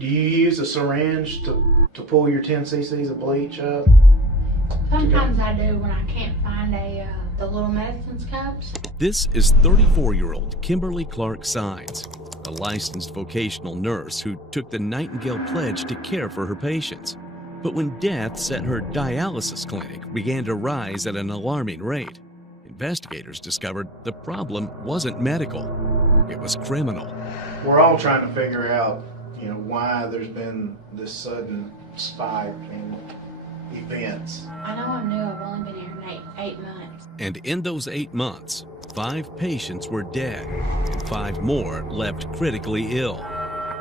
Do you use a syringe to pull your 10 cc's of bleach up? Sometimes I do when I can't find the little medicines cups. This is 34-year-old Kimberly Clark Sines, a licensed vocational nurse who took the Nightingale Pledge to care for her patients. But when deaths at her dialysis clinic began to rise at an alarming rate, investigators discovered the problem wasn't medical, it was criminal. We're all trying to figure out, why there's been this sudden spike in events. I know I'm new. I've only been here 8 months. And in those 8 months, 5 patients were dead and 5 more left critically ill,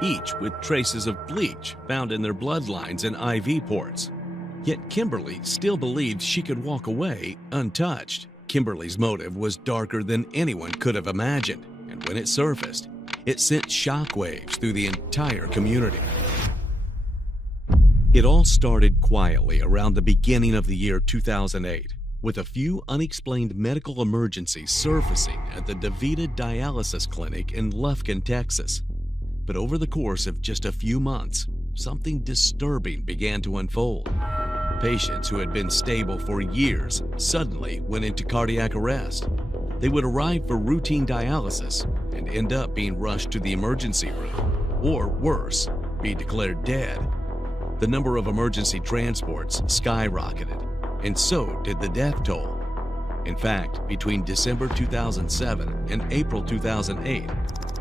each with traces of bleach found in their bloodlines and IV ports. Yet Kimberly still believed she could walk away untouched. Kimberly's motive was darker than anyone could have imagined, and when it surfaced, it sent shockwaves through the entire community. It all started quietly around the beginning of the year 2008, with a few unexplained medical emergencies surfacing at the DaVita Dialysis Clinic in Lufkin, Texas. But over the course of just a few months, something disturbing began to unfold. Patients who had been stable for years suddenly went into cardiac arrest. They would arrive for routine dialysis and end up being rushed to the emergency room, or worse, be declared dead. The number of emergency transports skyrocketed, and so did the death toll. In fact, between December 2007 and April 2008,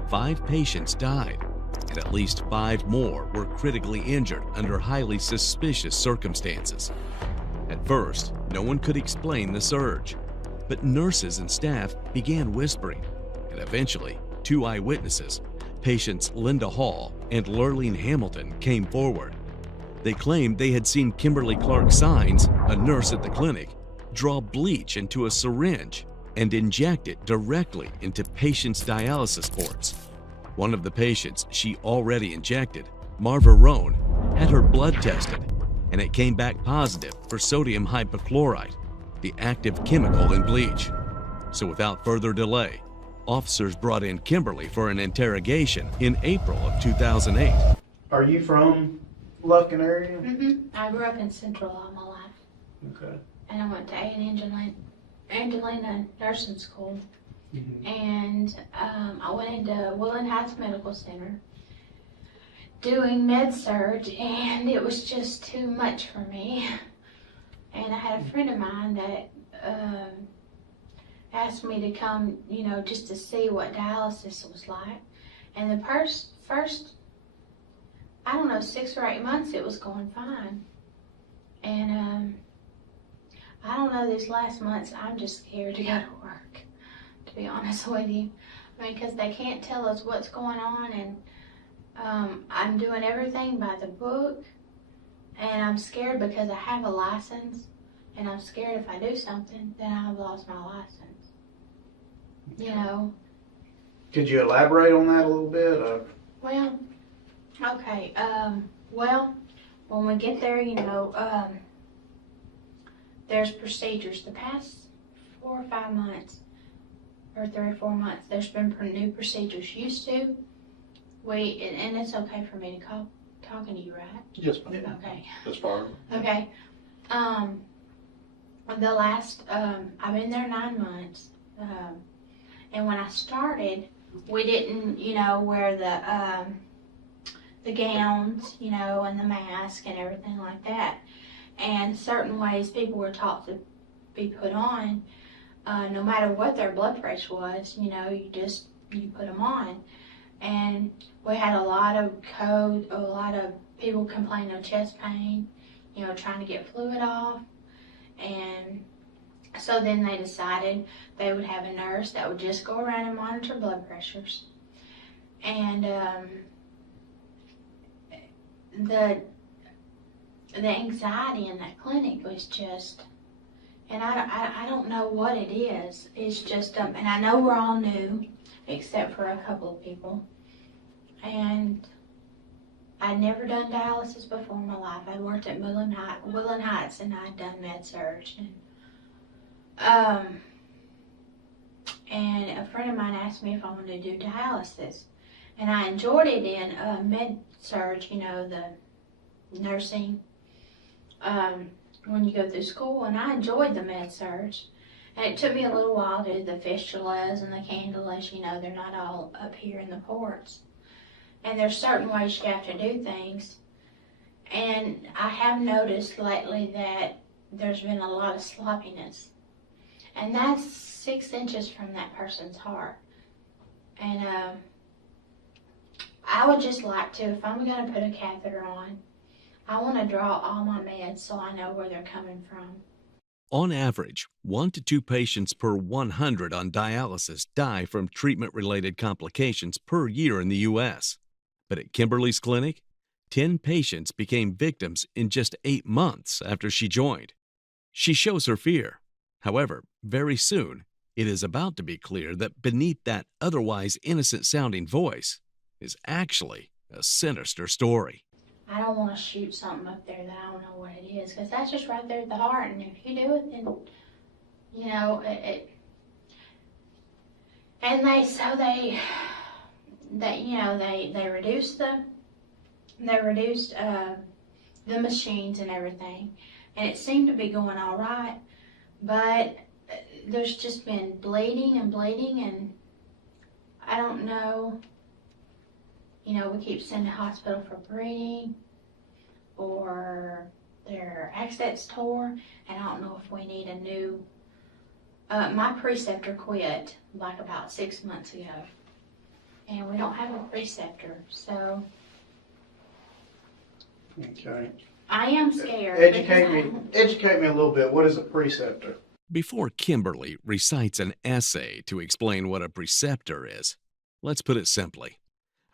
5 patients died, and at least 5 more were critically injured under highly suspicious circumstances. At first, no one could explain the surge, but nurses and staff began whispering, and eventually, 2 eyewitnesses, patients Linda Hall and Lurleen Hamilton, came forward. They claimed they had seen Kimberly Clark Sines, a nurse at the clinic, draw bleach into a syringe and inject it directly into patients' dialysis ports. One of the patients she already injected, Marva Roan, had her blood tested, and it came back positive for sodium hypochlorite, the active chemical in bleach. So without further delay, officers brought in Kimberly for an interrogation in April of 2008. Are you from Lufkin area? I grew up in Central all my life. Okay. And I went to Angelina Nursing School. And I went into Woodland Heights Medical Center doing med-surg, and it was just too much for me. And I had a friend of mine that asked me to come, just to see what dialysis was like. And the first, I don't know, 6 or 8 months it was going fine. And I don't know, these last months I'm just scared to go to work, to be honest with you. I mean, because they can't tell us what's going on, and I'm doing everything by the book, and I'm scared because I have a license, and I'm scared if I do something, then I've lost my license. Could you elaborate on that a little bit? Well, okay, well, when we get there, there's procedures. The past 4 or 5 months, or 3 or 4 months, there's been new procedures. Used to, and it's okay for me to talking to you, right? Yes, ma'am. Okay. That's fine. Okay. The last, I've been there 9 months, and when I started, we didn't, wear the gowns, and the mask and everything like that. And certain ways people were taught to be put on, no matter what their blood pressure was, you put them on. And we had a lot of people complaining of chest pain, trying to get fluid off. And so then they decided they would have a nurse that would just go around and monitor blood pressures. And the anxiety in that clinic was just, and I don't know what it is. It's just, and I know we're all new, except for a couple of people. And I'd never done dialysis before in my life. I worked at Woodland Heights, and I'd done med-surg. And a friend of mine asked me if I wanted to do dialysis. And I enjoyed it in surge, you know, the nursing, when you go through school, and I enjoyed the med surge. And it took me a little while to do the fistulas and the cannulas, you know, they're not all up here in the ports. And there's certain ways you have to do things. And I have noticed lately that there's been a lot of sloppiness. And that's 6 inches from that person's heart. And I would just like to, if I'm going to put a catheter on, I want to draw all my meds so I know where they're coming from. On average, 1 to 2 patients per 100 on dialysis die from treatment-related complications per year in the U.S. But at Kimberly's clinic, 10 patients became victims in just 8 months after she joined. She shows her fear. However, very soon, it is about to be clear that beneath that otherwise innocent-sounding voice is actually a sinister story. I don't want to shoot something up there that I don't know what it is, because that's just right there at the heart, and if you do it, then, you know, and they reduced the machines and everything, and it seemed to be going all right, but there's just been bleeding, and I don't know. You know, we keep sending to hospital for bleeding, or their access tore, and I don't know if we need a new, my preceptor quit like about 6 months ago, and we don't have a preceptor, so. Okay. I am scared. Educate me a little bit. What is a preceptor? Before Kimberly recites an essay to explain what a preceptor is, let's put it simply.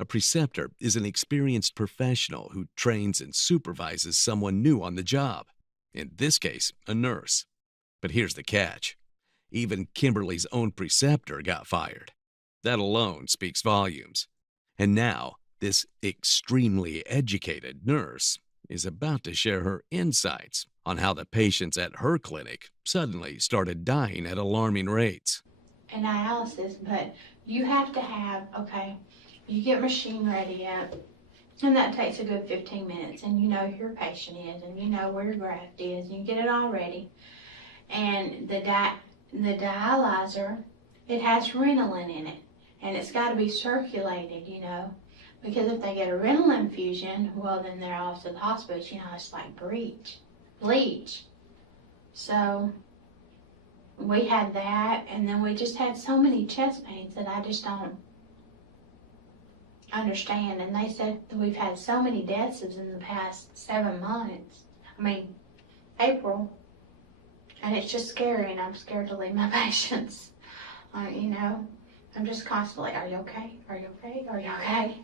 A preceptor is an experienced professional who trains and supervises someone new on the job, in this case, a nurse. But here's the catch. Even Kimberly's own preceptor got fired. That alone speaks volumes. And now, this extremely educated nurse is about to share her insights on how the patients at her clinic suddenly started dying at alarming rates. And dialysis, but you have to have, you get machine ready up, and that takes a good 15 minutes, and you know who your patient is, and you know where your graft is, and you get it all ready. And the dialyzer, it has Ritalin in it, and it's got to be circulated, you know, because if they get a Ritalin infusion, well, then they're off to the hospital, you know, it's like bleach. So we had that, and then we just had so many chest pains that I just don't understand. And they said that we've had so many deaths in the past 7 months. April. And it's just scary, and I'm scared to leave my patients. You know, I'm just constantly, are you okay? Are you okay? Are you okay?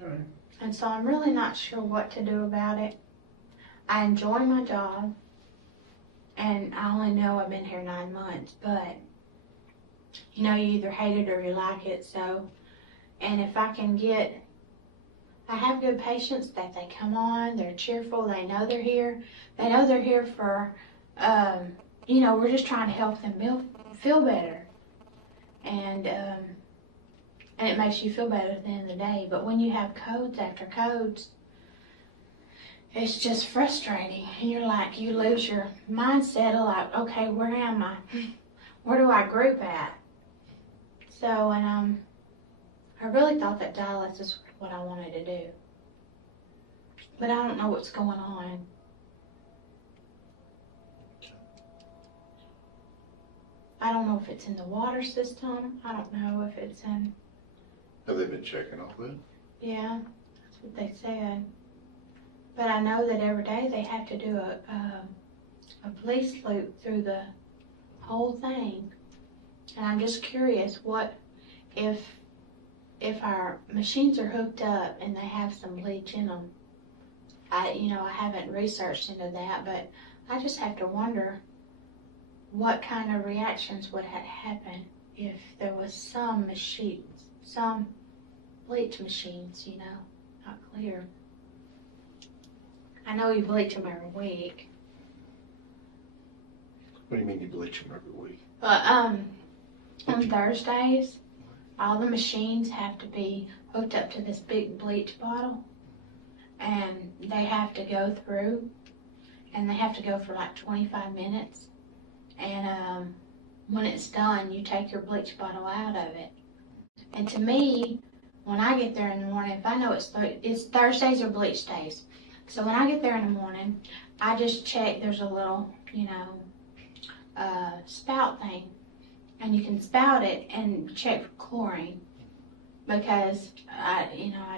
Okay. And so I'm really not sure what to do about it. I enjoy my job, and I only know I've been here 9 months, but you know, you either hate it or you like it. So, and if I can I have good patients that they come on, they're cheerful, they know they're here. They know they're here for, you know, we're just trying to help them feel better. And it makes you feel better at the end of the day. But when you have codes after codes, it's just frustrating. And you're like, you lose your mindset of like, okay, where am I? Where do I group at? So, and I really thought that dialysis was what I wanted to do. But I don't know what's going on. I don't know if it's in the water system. I don't know if it's in... Have they been checking all that? Yeah, that's what they said. But I know that every day they have to do a police loop through the whole thing. And I'm just curious, what if our machines are hooked up and they have some bleach in them? I haven't researched into that, but I just have to wonder what kind of reactions would have happened if there was some machines, some bleach machines, you know, not clear. I know you bleach them every week. What do you mean you bleach them every week? But on Thursdays, all the machines have to be hooked up to this big bleach bottle, and they have to go through, and they have to go for like 25 minutes. And when it's done, you take your bleach bottle out of it. And to me, when I get there in the morning, if I know it's Thursdays or bleach days, so when I get there in the morning, I just check. There's a little, spout thing, and you can spout it and check for chlorine, because I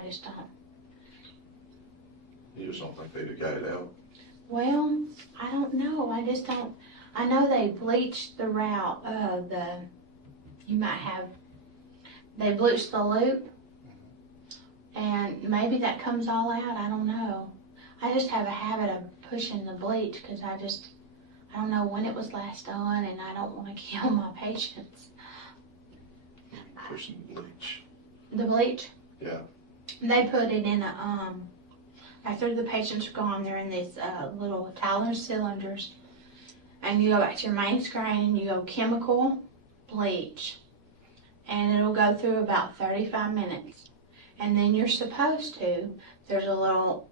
just don't. You just don't think they'd have got it out? Well, I don't know. I just don't. I know they bleached the route of they bleached the loop, and maybe that comes all out. I don't know. I just have a habit of pushing the bleach because I don't know when it was last done, and I don't want to kill my patients. Pushing bleach. The bleach? Yeah. They put it in after the patients are gone, they're in these little Tyler cylinders, and you go back to your main screen and you go chemical, bleach, and it'll go through about 35 minutes. And then there's a little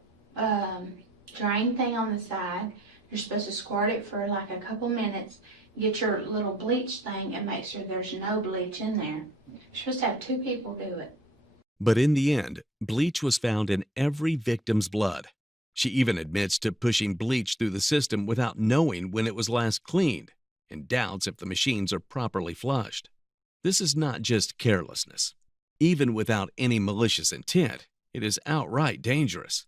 drain thing on the side. You're supposed to squirt it for like a couple minutes, get your little bleach thing, and make sure there's no bleach in there. You're supposed to have 2 people do it. But in the end, bleach was found in every victim's blood. She even admits to pushing bleach through the system without knowing when it was last cleaned, and doubts if the machines are properly flushed. This is not just carelessness. Even without any malicious intent, it is outright dangerous.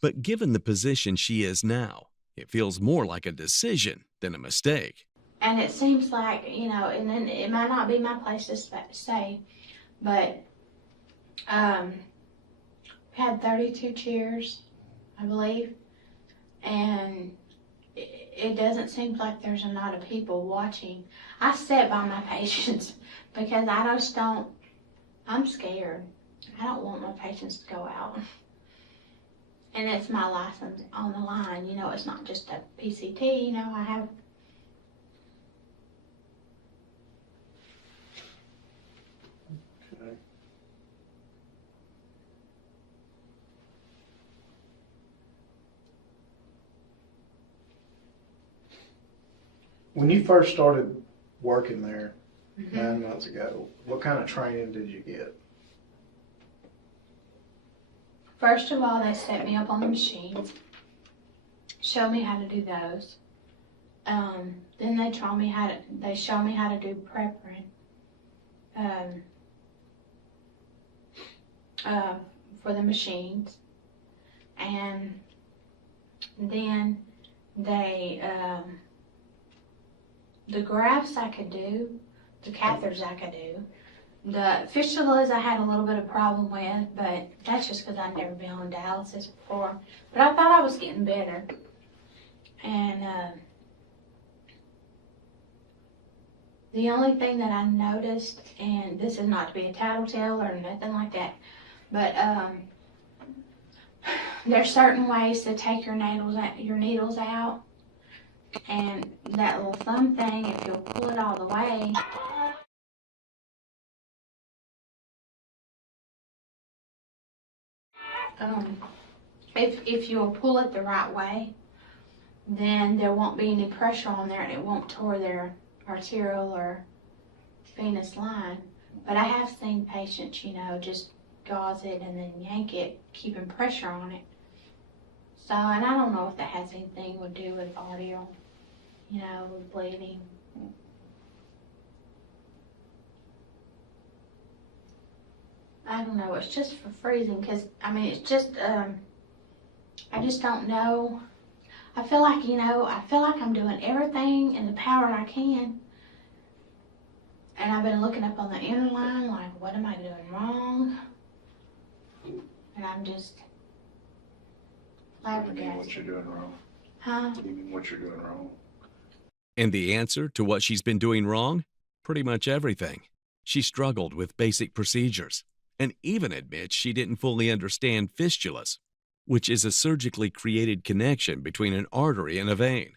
But given the position she is now, it feels more like a decision than a mistake. And it seems like, and then it might not be my place to say, but we had 32 chairs, I believe, and it doesn't seem like there's a lot of people watching. I sit by my patients because I'm scared. I don't want my patients to go out. And it's my license on the line, it's not just a PCT, I have. Okay. When you first started working there 9 months ago, what kind of training did you get? First of all, they set me up on the machines, showed me how to do those. Then they showed me how to do preparing for the machines, and then the grafts I could do, the catheters I could do. The fistulas I had a little bit of problem with, but that's just because I'd never been on dialysis before. But I thought I was getting better. And the only thing that I noticed, and this is not to be a tattletale or nothing like that, but there's certain ways to take your needles out. And that little thumb thing, if you'll pull it all the way, if you'll pull it the right way, then there won't be any pressure on there and it won't tore their arterial or venous line. But I have seen patients, just gauze it and then yank it, keeping pressure on it. So, and I don't know if that has anything to do with arterial, with bleeding. I don't know, it's just for freezing, because, it's just, I just don't know. I feel like, I'm doing everything in the power I can. And I've been looking up on the inner line, like, what am I doing wrong? And I'm just What do you mean flabbergasted. what you're doing wrong? Huh? What do you mean what you're doing wrong? And the answer to what she's been doing wrong? Pretty much everything. She struggled with basic procedures and even admits she didn't fully understand fistulas, which is a surgically created connection between an artery and a vein.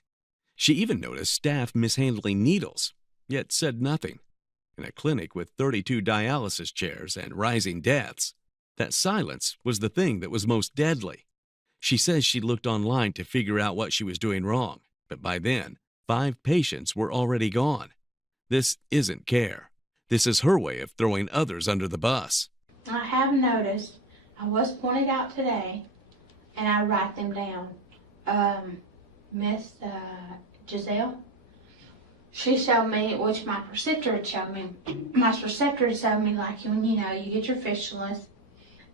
She even noticed staff mishandling needles, yet said nothing. in a clinic with 32 dialysis chairs and rising deaths, that silence was the thing that was most deadly. She says she looked online to figure out what she was doing wrong, but by then, 5 patients were already gone. This isn't care. This is her way of throwing others under the bus. I have noticed, I was pointed out today, and I write them down. Miss Giselle, she showed me, which my preceptor had showed me. My preceptor had showed me, like, when you get your fistulas,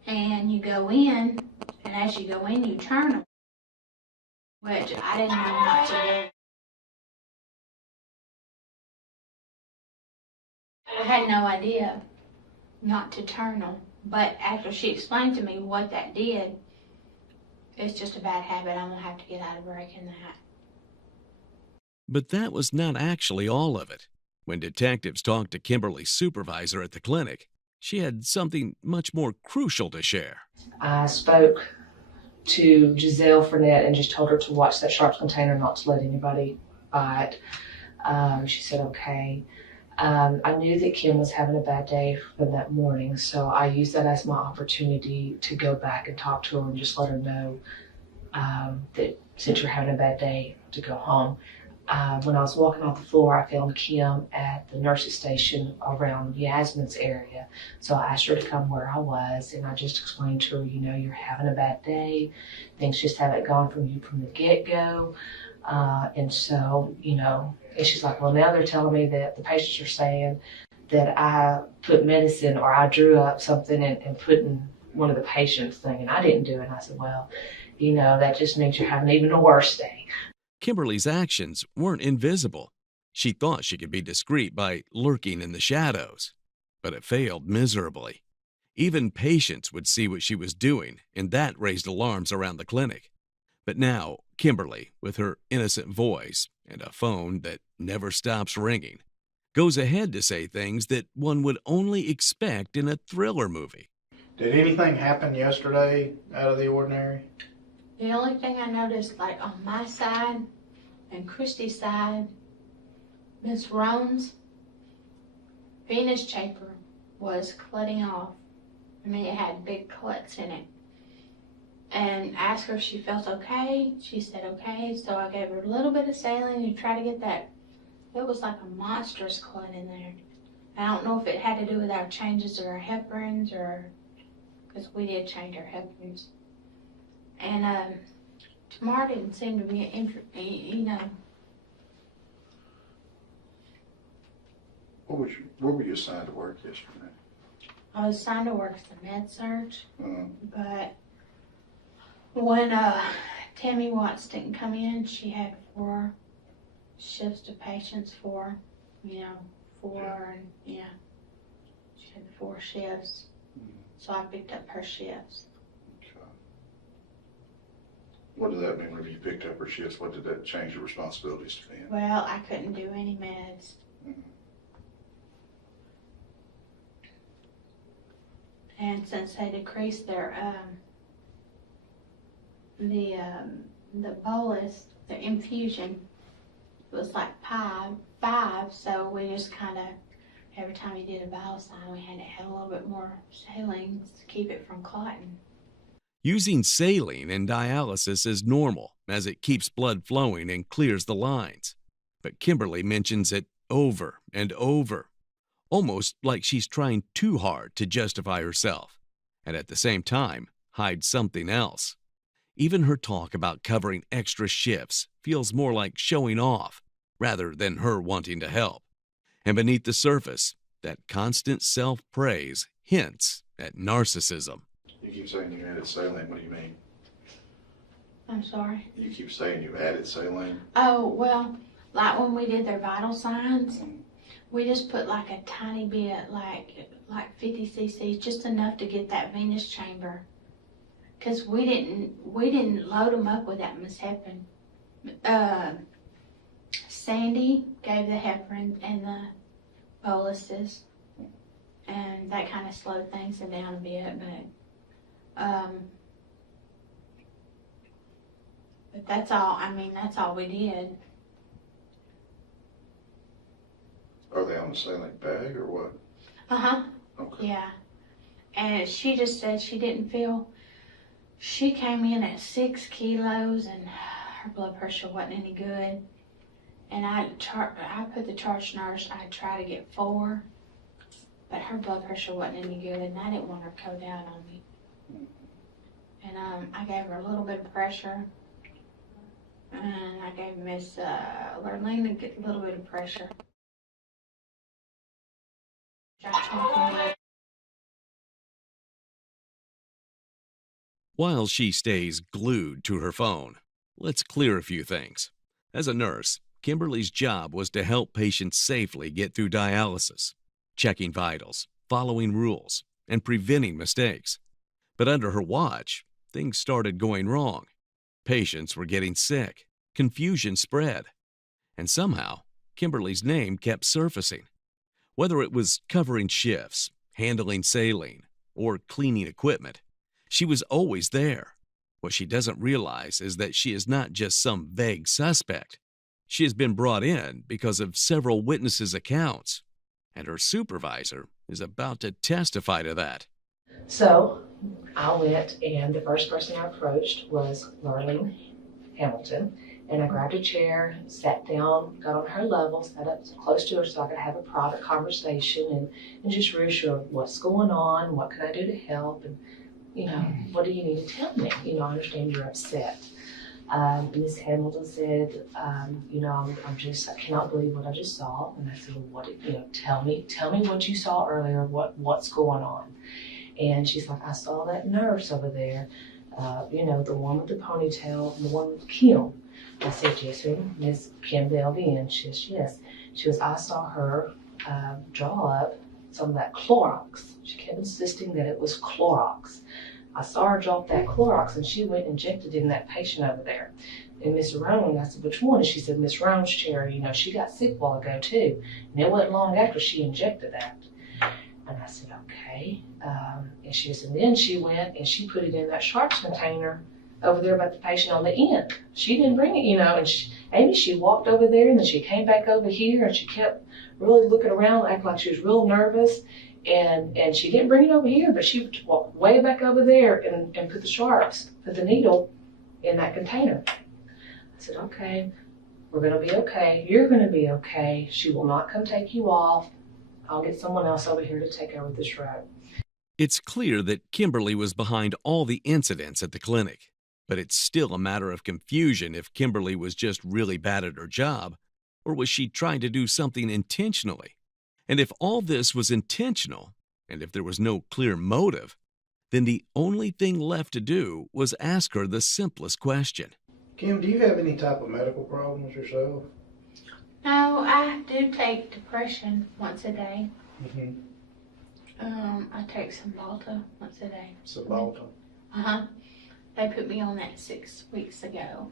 and you go in, and as you go in, you turn them, which I didn't know not to do. I had no idea not to turn them, but after she explained to me what that did, it's just a bad habit. I'm going to have to get out of breaking that. But that was not actually all of it. When detectives talked to Kimberly's supervisor at the clinic, she had something much more crucial to share. I spoke to Giselle Fournette and just told her to watch that sharps container, not to let anybody buy it. She said, okay. I knew that Kim was having a bad day from that morning, so I used that as my opportunity to go back and talk to her and just let her know that since you're having a bad day, to go home. When I was walking off the floor, I found Kim at the nurse's station around Yasmin's area. So I asked her to come where I was, and I just explained to her, you're having a bad day. Things just haven't gone from you from the get-go. And so, and she's like, well, now they're telling me that the patients are saying that I put medicine or I drew up something and put in one of the patients' thing, and I didn't do it. And I said, well, that just means you're having even a worse day. Kimberly's actions weren't invisible. She thought she could be discreet by lurking in the shadows, but it failed miserably. Even patients would see what she was doing, and that raised alarms around the clinic. But now, Kimberly, with her innocent voice and a phone that never stops ringing, goes ahead to say things that one would only expect in a thriller movie. Did anything happen yesterday out of the ordinary? The only thing I noticed, like on my side and Christy's side, Miss Roan's venous chamber was clotting off. I mean, it had big clots in it. And asked her if she felt okay. She said okay, so I gave her a little bit of saline to try to get that. It was like a monstrous clot in there. I don't know if it had to do with our changes of our heparins or, because we did change our heparins. And tomorrow didn't seem to be Where were you assigned to work yesterday? I was assigned to work as a med surge, Uh-huh. but when Tammy Watts didn't come in, she had 4 shifts of patients, 4, and she had 4 shifts. So I picked up her shifts. Okay. What did that mean when you picked up her shifts? What did that change your responsibilities to be in? Well, I couldn't do any meds. Mhm. And since they decreased their the bolus, the infusion, it was like 5, so we just kind of, every time you did a vital sign, we had to have a little bit more saline to keep it from clotting. Using saline in dialysis is normal, as it keeps blood flowing and clears the lines. But Kimberly mentions it over and over, almost like she's trying too hard to justify herself, and at the same time, hide something else. Even her talk about covering extra shifts feels more like showing off, rather than her wanting to help. And beneath the surface, that constant self-praise hints at narcissism. You keep saying you added saline. What do you mean? I'm sorry? You keep saying you added saline. Oh, well, like when we did their vital signs, we just put like a tiny bit, like 50 cc's, just enough to get that venous chamber. Because we didn't load them up with that Miss heparin. Sandy gave the heparin and the boluses, and that kind of slowed things down a bit, but that's all. I mean, that's all we did. Are they on the saline bag or what? Uh-huh. Okay. Yeah. And she just said she didn't feel, she came in at 6 kilos and her blood pressure wasn't any good. And I put the charge nurse, I tried to get 4, but her blood pressure wasn't any good and I didn't want her to go down on me. And I gave her a little bit of pressure. And I gave Miss Lurleen a little bit of pressure. While she stays glued to her phone, let's clear a few things. As a nurse, Kimberly's job was to help patients safely get through dialysis, checking vitals, following rules, and preventing mistakes. But under her watch, things started going wrong. Patients were getting sick, confusion spread, and somehow Kimberly's name kept surfacing. Whether it was covering shifts, handling saline, or cleaning equipment, she was always there. What she doesn't realize is that she is not just some vague suspect. She has been brought in because of several witnesses' accounts, and her supervisor is about to testify to that. So I went, and the first person I approached was Lurleen Hamilton. And I grabbed a chair, sat down, got on her level, sat up close to her so I could have a private conversation and just reassure what's going on, what can I do to help, and, what do you need to tell me? I understand you're upset. Ms. Hamilton said, I cannot believe what I just saw. And I said, well, tell me what you saw earlier, what's going on. And she's like, I saw that nurse over there, the one with the ponytail, the one with Kim. I said, yes, ma'am, Miss Kim Delvian. She says, yes. She goes, I saw her draw up some of that Clorox. She kept insisting that it was Clorox. I saw her drop that Clorox and she went and injected it in that patient over there. And Miss Rowan, I said, which one? And she said, Miss Rowan's chair, she got sick a while ago too. And it wasn't long after she injected that. And I said, okay. And she said, and then she went and she put it in that sharps container over there by the patient on the end. She didn't bring it, and maybe she walked over there and then she came back over here and she kept really looking around, acting like she was real nervous. And she didn't bring it over here, but she walked way back over there and put the needle in that container. I said, okay, we're going to be okay. You're going to be okay. She will not come take you off. I'll get someone else over here to take over this road. It's clear that Kimberly was behind all the incidents at the clinic, but it's still a matter of confusion if Kimberly was just really bad at her job, or was she trying to do something intentionally? And if all this was intentional, and if there was no clear motive, then the only thing left to do was ask her the simplest question. Kim, do you have any type of medical problems yourself? No, I do take depression once a day. Mm-hmm. I take Cymbalta once a day. Cymbalta? Uh-huh. They put me on that 6 weeks ago.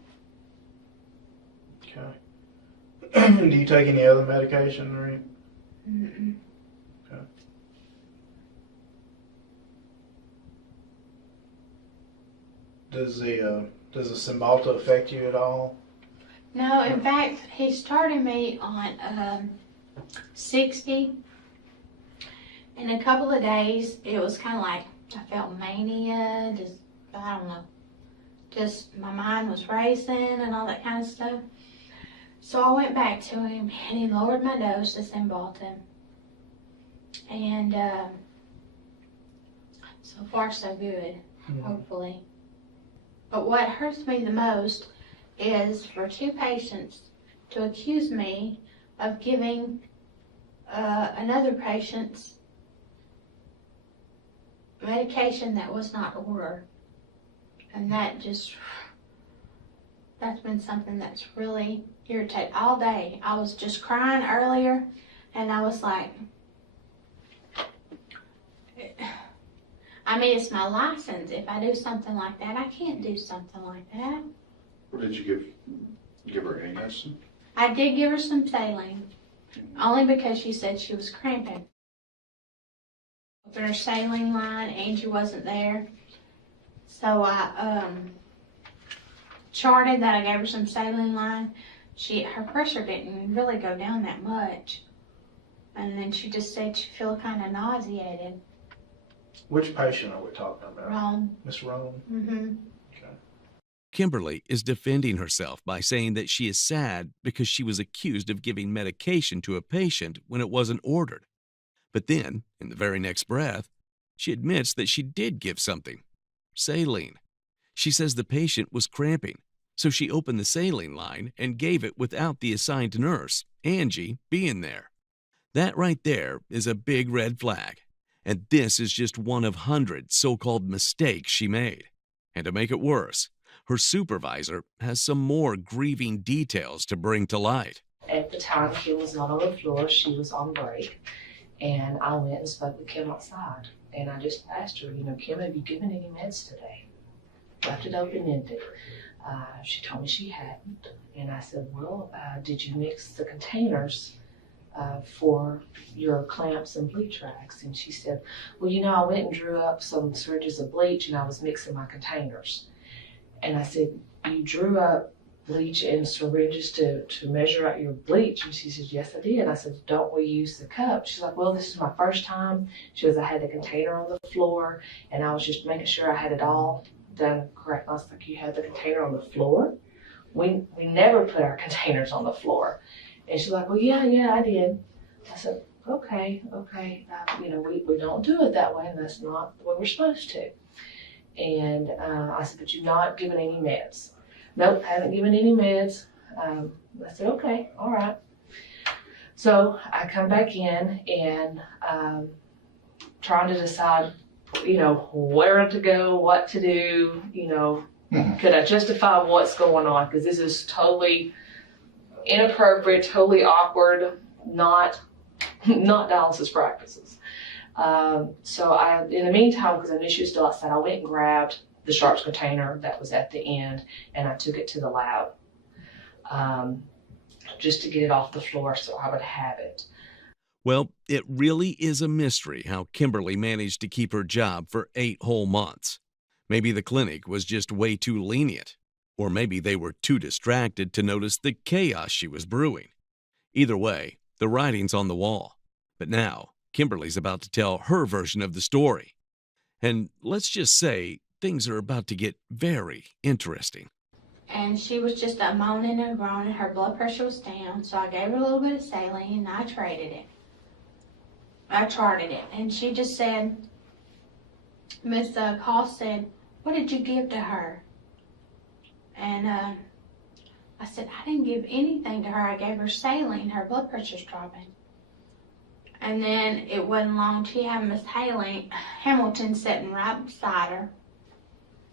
Okay. Do you take any other medication or anything? Mm-mm. Okay. Does the Cymbalta affect you at all? No, in fact, he started me on 60. In a couple of days, it was kind of like I felt mania, I don't know, just my mind was racing and all that kind of stuff. So I went back to him and he lowered my dose to Cymbalta. And so far so good, hopefully. But what hurts me the most is for 2 patients to accuse me of giving another patient's medication that was not ordered. And that's been something that's really irritated all day. I was just crying earlier and I was like, it's my license. If I do something like that, I can't do something like that. What did you give her any medicine? I did give her some saline, only because she said she was cramping. With her saline line, Angie wasn't there. So I charted that I gave her some saline line. Her pressure didn't really go down that much. And then she just said she felt kind of nauseated. Which patient are we talking about? Wrong. Miss Rome? Mm-hmm. Okay. Kimberly is defending herself by saying that she is sad because she was accused of giving medication to a patient when it wasn't ordered. But then, in the very next breath, she admits that she did give something. Saline. She says the patient was cramping, so she opened the saline line and gave it without the assigned nurse, Angie, being there. That right there is a big red flag. And this is just one of hundreds so-called mistakes she made. And to make it worse, her supervisor has some more grieving details to bring to light. At the time, Kim was not on the floor. She was on break. And I went and spoke with Kim outside. And I just asked her, Kim, have you given any meds today? Left it open-ended. She told me she hadn't. And I said, well, did you mix the containers for your clamps and bleach rags? And she said, well, I went and drew up some syringes of bleach and I was mixing my containers. And I said, you drew up bleach and syringes to measure out your bleach? And she said, yes, I did. And I said, don't we use the cup? She's like, well, this is my first time. She goes, I had the container on the floor and I was just making sure I had it all done correct. I was like, you had the container on the floor? We never put our containers on the floor. And she's like, well, yeah, I did. I said, okay. We don't do it that way, and that's not the way we're supposed to. And I said, but you've not given any meds? Nope, haven't given any meds. I said, okay, all right. So I come back in and trying to decide, where to go, what to do, could I justify what's going on? Because this is totally inappropriate, totally awkward, not dialysis practices. So I, in the meantime, because I knew she was still outside, I went and grabbed the sharps container that was at the end and I took it to the lab just to get it off the floor so I would have it. Well, it really is a mystery how Kimberly managed to keep her job for 8 whole months. Maybe the clinic was just way too lenient, or maybe they were too distracted to notice the chaos she was brewing. Either way, the writing's on the wall. But now, Kimberly's about to tell her version of the story. And let's just say things are about to get very interesting. And she was just moaning and groaning. Her blood pressure was down, so I gave her a little bit of saline and I charted it. And she just said, Miss Cost said, what did you give to her? And I said, I didn't give anything to her. I gave her saline. Her blood pressure's dropping. And then it wasn't long. She had Miss Hamilton sitting right beside her.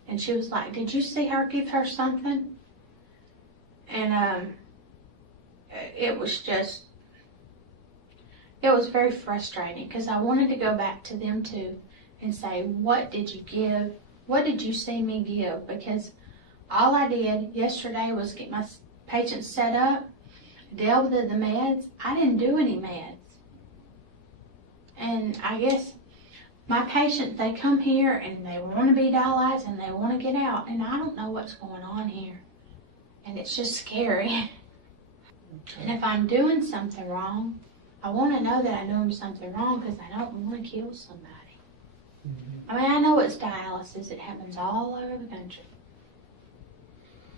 And she was like, did you see her give her something? And it was very frustrating because I wanted to go back to them too and say, what did you give? What did you see me give? Because all I did yesterday was get my patients set up, deal with the meds. I didn't do any meds. And I guess my patients, they come here and they want to be dialyzed and they want to get out. And I don't know what's going on here. And it's just scary. Okay. And if I'm doing something wrong, I want to know that I'm doing something wrong because I don't want to kill somebody. Mm-hmm. I mean, I know it's dialysis. It happens all over the country.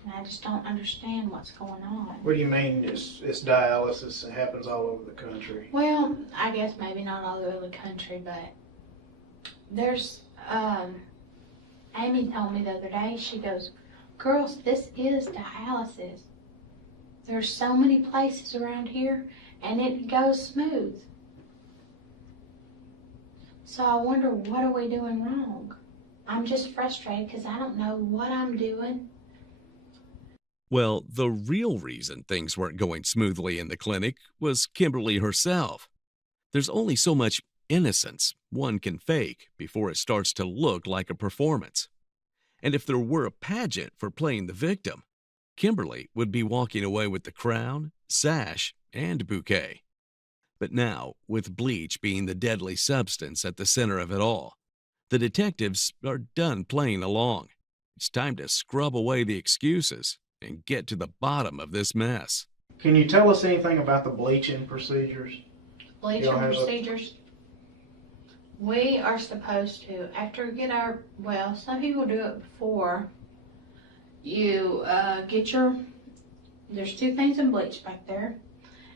And I just don't understand what's going on. What do you mean it's dialysis? It happens all over the country? Well, I guess maybe not all over the country, but there's, Amy told me the other day, she goes, girls, this is dialysis. There's so many places around here, and it goes smooth. So I wonder, what are we doing wrong? I'm just frustrated because I don't know what I'm doing. Well, the real reason things weren't going smoothly in the clinic was Kimberly herself. There's only so much innocence one can fake before it starts to look like a performance. And if there were a pageant for playing the victim, Kimberly would be walking away with the crown, sash, and bouquet. But now, with bleach being the deadly substance at the center of it all, the detectives are done playing along. It's time to scrub away the excuses and get to the bottom of this mess. Can you tell us anything about the bleaching procedures? bleaching You don't have a- procedures. We are supposed to, after we get our, well, some people do it before. You get your, there's two things in bleach back there,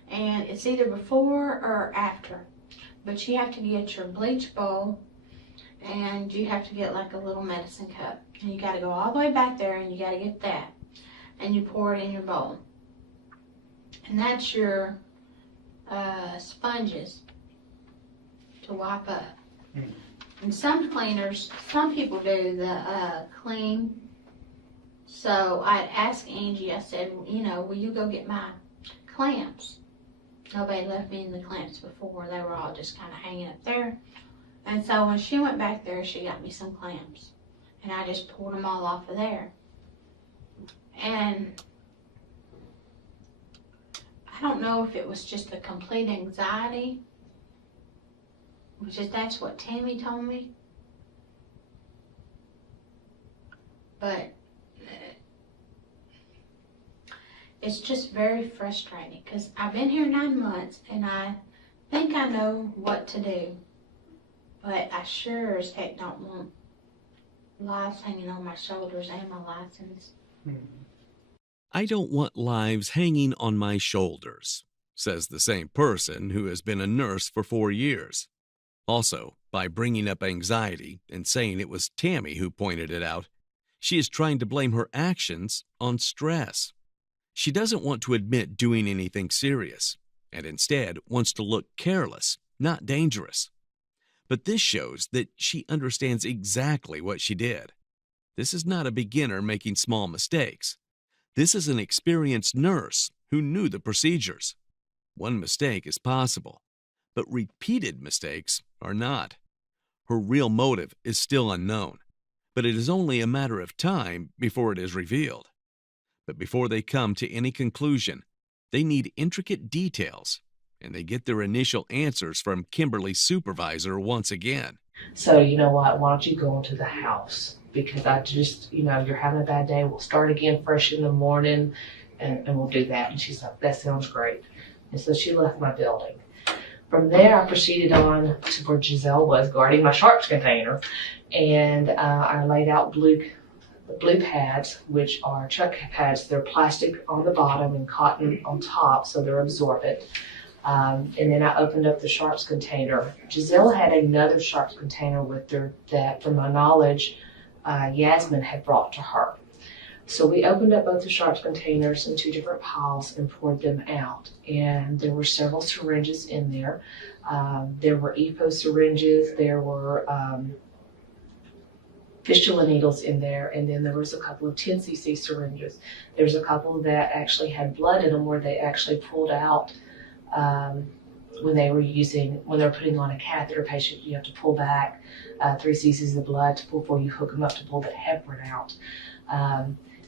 and it's either before or after. But you have to get your bleach bowl, and you have to get like a little medicine cup. And you gotta go all the way back there, and you gotta get that. And you pour it in your bowl. And that's your sponges to wipe up. And some cleaners, some people do the clean. So I asked Angie, I said, you know, will you go get my clamps? Nobody left me in the clamps before. They were all just kind of hanging up there. And so when she went back there, she got me some clamps. And I just pulled them all off of there. And I don't know if it was just a complete anxiety, which is that's what Tammy told me. But it's just very frustrating because I've been here 9 months and I think I know what to do, but I sure as heck don't want lives hanging on my shoulders and my license. I don't want lives hanging on my shoulders, says the same person who has been a nurse for 4 years. Also, by bringing up anxiety and saying it was Tammy who pointed it out, she is trying to blame her actions on stress. She doesn't want to admit doing anything serious, and instead wants to look careless, not dangerous. But this shows that she understands exactly what she did. This is not a beginner making small mistakes. This is an experienced nurse who knew the procedures. One mistake is possible, but repeated mistakes are not. Her real motive is still unknown, but it is only a matter of time before it is revealed. But before they come to any conclusion, they need intricate details, and they get their initial answers from Kimberly's supervisor once again. So, you know what, why don't you go into the house? Because I just, you know, you're having a bad day. We'll start again fresh in the morning and we'll do that. And she's like, that sounds great. And so she left my building. From there, I proceeded on to where Giselle was guarding my sharps container. And I laid out blue pads, which are chuck pads. They're plastic on the bottom and cotton on top, so they're absorbent. And then I opened up the sharps container. Giselle had another sharps container with her that, from my knowledge, Yasmin had brought to her. So we opened up both the sharps containers in 2 different piles and poured them out. And there were several syringes in there. There were EPO syringes. There were fistula needles in there, and then there was a couple of 10 cc syringes. There's a couple that actually had blood in them where they actually pulled out when they're putting on a catheter patient. You have to pull back 3 cc's of blood before you hook them up to pull that heparin out.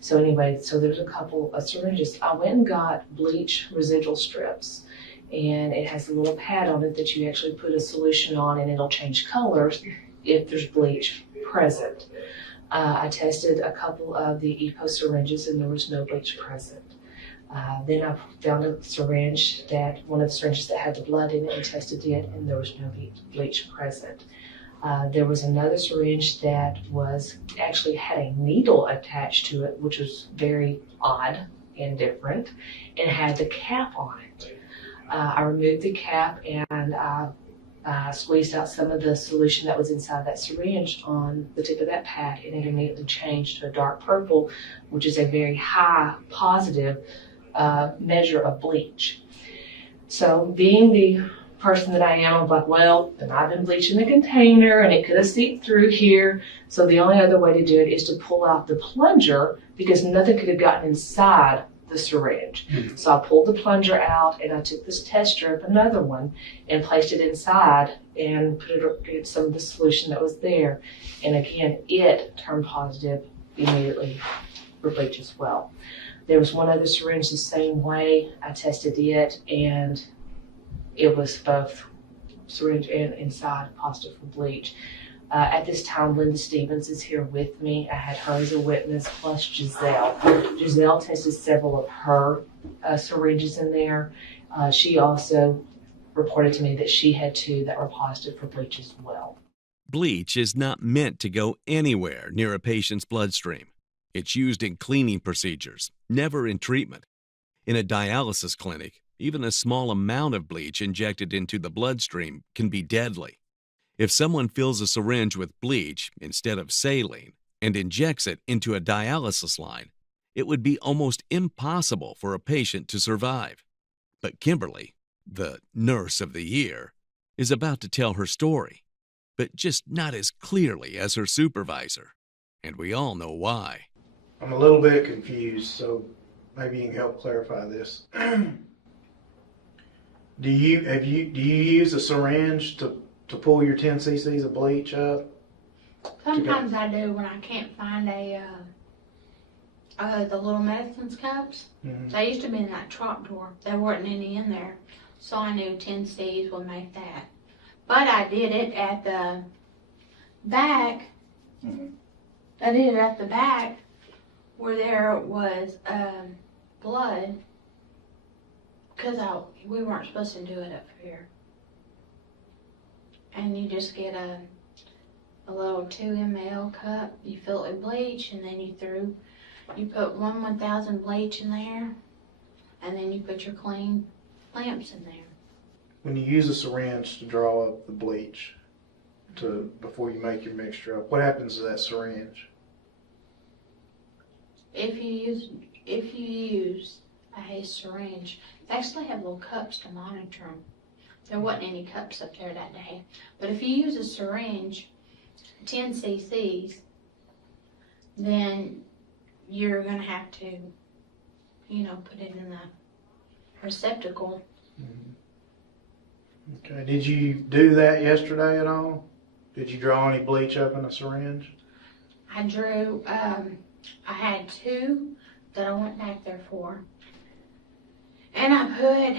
So anyway, so there's a couple of syringes. I went and got bleach residual strips, and it has a little pad on it that you actually put a solution on, and it'll change colors if there's bleach present. I tested a couple of the EPO syringes and there was no bleach present. Then I found a syringe one of the syringes that had the blood in it and tested it, and there was no bleach present. There was another syringe that actually had a needle attached to it, which was very odd and different, and had the cap on it. I removed the cap and I squeezed out some of the solution that was inside that syringe on the tip of that pad, and it immediately changed to a dark purple, which is a very high positive measure of bleach. So being the person that I am, I'm like, well, then I've been bleaching the container and it could have seeped through here. So the only other way to do it is to pull out the plunger, because nothing could have gotten inside the syringe. So I pulled the plunger out and I took this test strip, another one, and placed it inside and put it in some of the solution that was there. And again, it turned positive immediately for bleach as well. There was one other syringe the same way. I tested it and it was both syringe and inside positive for bleach. At this time, Linda Stevens is here with me. I had her as a witness, plus Giselle. Giselle tested several of her syringes in there. She also reported to me that she had 2 that were positive for bleach as well. Bleach is not meant to go anywhere near a patient's bloodstream. It's used in cleaning procedures, never in treatment. In a dialysis clinic, even a small amount of bleach injected into the bloodstream can be deadly. If someone fills a syringe with bleach instead of saline and injects it into a dialysis line, it would be almost impossible for a patient to survive. But Kimberly, the nurse of the year, is about to tell her story, but just not as clearly as her supervisor. And we all know why. I'm a little bit confused, so maybe you can help clarify this. Do you use a syringe to pull your 10 cc's of bleach up? Sometimes I do when I can't find the little medicines cups. Mm-hmm. They used to be in that trap drawer. There weren't any in there, so I knew 10 C's would make that. But I did it at the back. Mm-hmm. I did it at the back where there was blood, because we weren't supposed to do it up here. And you just get a little 2 ml cup, you fill it with bleach, and then you put 1/1000 bleach in there, and then you put your clean clamps in there. When you use a syringe to draw up the bleach before you make your mixture up, what happens to that syringe? If you use a syringe, they actually have little cups to monitor them. There wasn't any cups up there that day. But if you use a syringe, 10 cc's, then you're going to have to, put it in the receptacle. Mm-hmm. Okay. Did you do that yesterday at all? Did you draw any bleach up in a syringe? I drew, I had 2 that I went back there for. And I put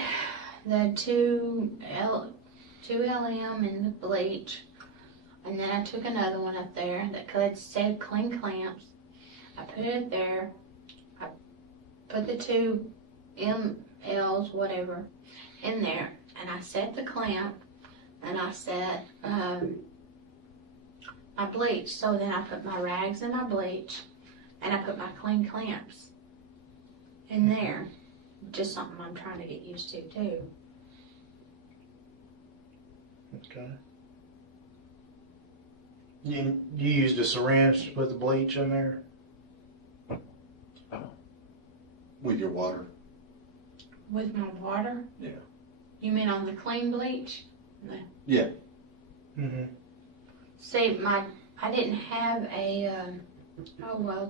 the 2 LM in the bleach. And then I took another one up there that said clean clamps. I put it there. I put the 2 MLs, whatever, in there. And I set the clamp. And I set my bleach. So then I put my rags in my bleach. And I put my clean clamps in there. Just something I'm trying to get used to too. Okay. You used a syringe to put the bleach in there? With your water? With my water? Yeah. You mean on the clean bleach? No. Yeah. Mm-hmm. See, I didn't have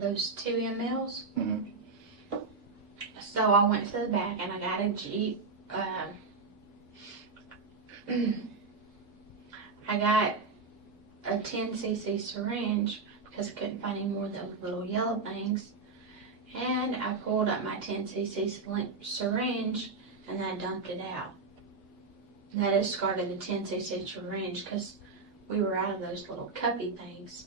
those 2 MLs. Mm-hmm. So I went to the back and I got a Jeep. I got a 10 cc syringe because I couldn't find any more of those little yellow things. And I pulled up my 10 cc syringe and I dumped it out. And I discarded the 10 cc syringe because we were out of those little cuppy things.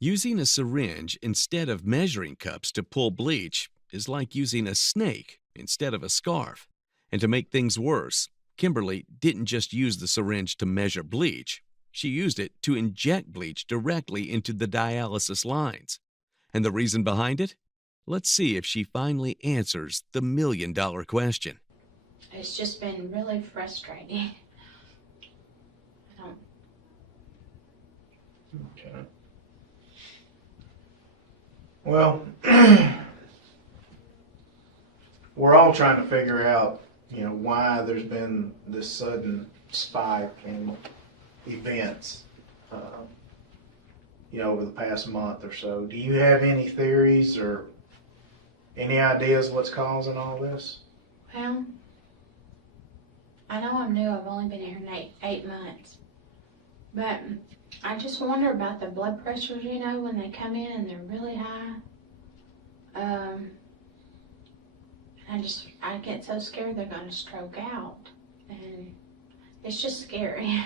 Using a syringe instead of measuring cups to pull bleach is like using a snake instead of a scarf. And to make things worse, Kimberly didn't just use the syringe to measure bleach. She used it to inject bleach directly into the dialysis lines. And the reason behind it? Let's see if she finally answers the million-dollar question. It's just been really frustrating. Okay. Well, we're all trying to figure out, why there's been this sudden spike in events, over the past month or so. Do you have any theories or any ideas what's causing all this? Well, I know I'm new. I've only been here 8 months. But I just wonder about the blood pressures, when they come in and they're really high. I get so scared they're going to stroke out. And it's just scary.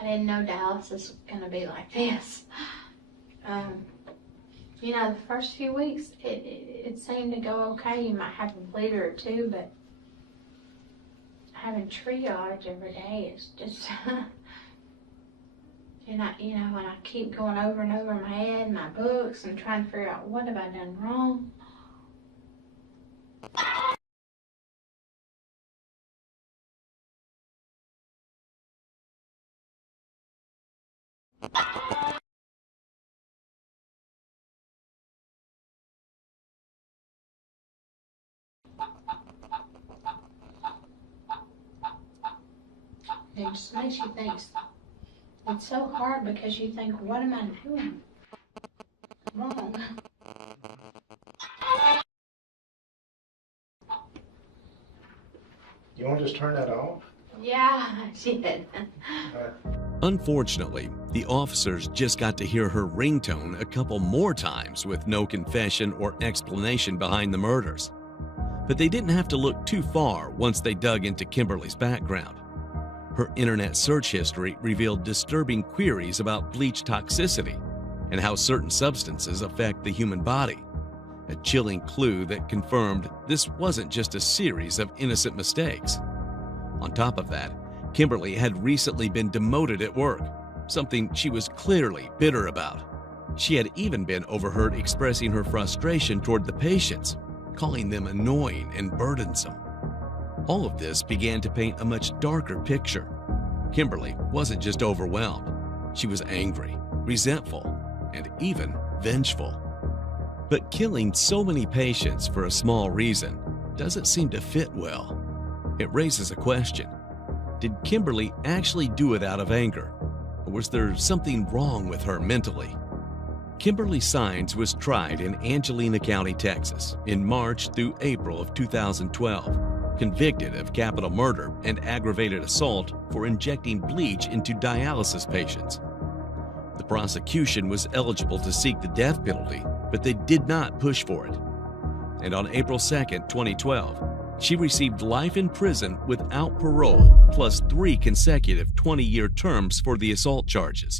I didn't know dialysis was going to be like this. The first few weeks, it seemed to go okay. You might have a bleeder or 2, but having triage every day is just, and I keep going over and over in my head, my books, and trying to figure out what have I done wrong. It just makes you think. It's so hard because you think, what am I doing wrong? You want to just turn that off? Yeah, I did. Unfortunately, the officers just got to hear her ringtone a couple more times with no confession or explanation behind the murders. But they didn't have to look too far once they dug into Kimberly's background. Her internet search history revealed disturbing queries about bleach toxicity and how certain substances affect the human body. A chilling clue that confirmed this wasn't just a series of innocent mistakes. On top of that, Kimberly had recently been demoted at work, something she was clearly bitter about. She had even been overheard expressing her frustration toward the patients, calling them annoying and burdensome. All of this began to paint a much darker picture. Kimberly wasn't just overwhelmed. She was angry, resentful, and even vengeful. But killing so many patients for a small reason doesn't seem to fit well. It raises a question. Did Kimberly actually do it out of anger? Or was there something wrong with her mentally? Kimberly Sines was tried in Angelina County, Texas, in March through April of 2012, convicted of capital murder and aggravated assault for injecting bleach into dialysis patients. The prosecution was eligible to seek the death penalty, but they did not push for it. And on April 2, 2012, she received life in prison without parole, plus 3 consecutive 20-year terms for the assault charges.